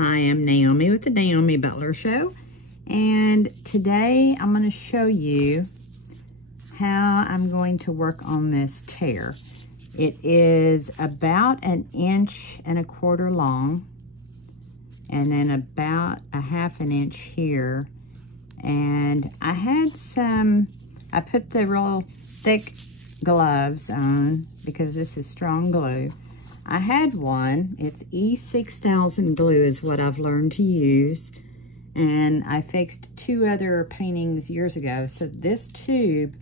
Hi, I'm Naomi with the Naomi Butler Show, and today I'm going to show you how I'm going to work on this tear. It is about 1.25 inches long, and then about 1/2 inch here. And I put the real thick gloves on because this is strong glue. I had one, it's E6000 glue is what I've learned to use. And I fixed 2 other paintings years ago. So this tube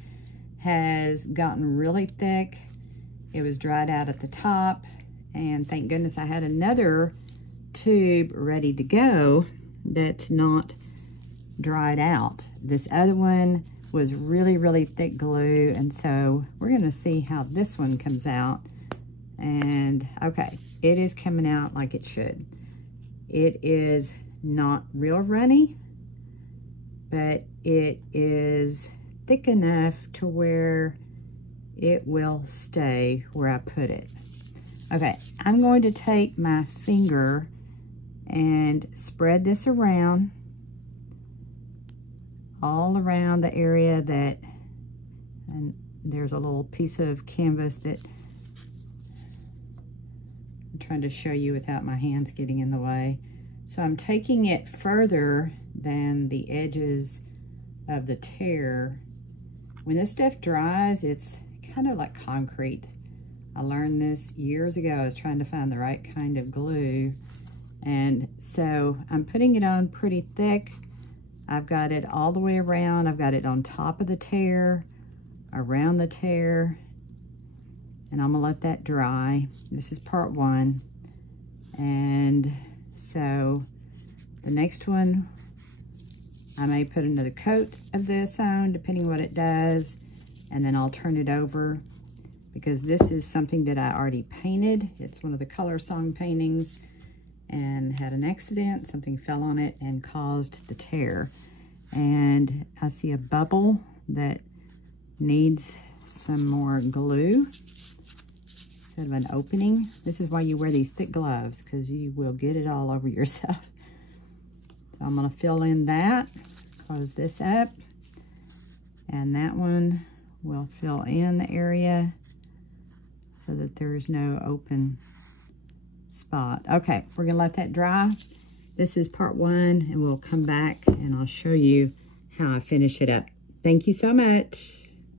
has gotten really thick. It was dried out at the top. And thank goodness I had another tube ready to go that's not dried out. This other one was really, really thick glue. And so we're gonna see how this one comes out. And okay, it is coming out like it should. It is not real runny, but it is thick enough to where it will stay where I put it. Okay, I'm going to take my finger and spread this around, all around the area that, and there's a little piece of canvas that I'm trying to show you without my hands getting in the way. So I'm taking it further than the edges of the tear. When this stuff dries, it's kind of like concrete. I learned this years ago. I was trying to find the right kind of glue. And so I'm putting it on pretty thick. I've got it all the way around. I've got it on top of the tear, around the tear, and I'm gonna let that dry. This is part 1. And so the next one, I may put another coat of this on, depending what it does, and then I'll turn it over because this is something that I already painted. It's one of the Color Song paintings and had an accident. Something fell on it and caused the tear. And I see a bubble that needs some more glue instead of an opening. This is why you wear these thick gloves, because you will get it all over yourself. So I'm gonna fill in that, close this up, and that one will fill in the area so that there's no open spot. Okay, we're gonna let that dry. This is part 1, and we'll come back and I'll show you how I finish it up. Thank you so much.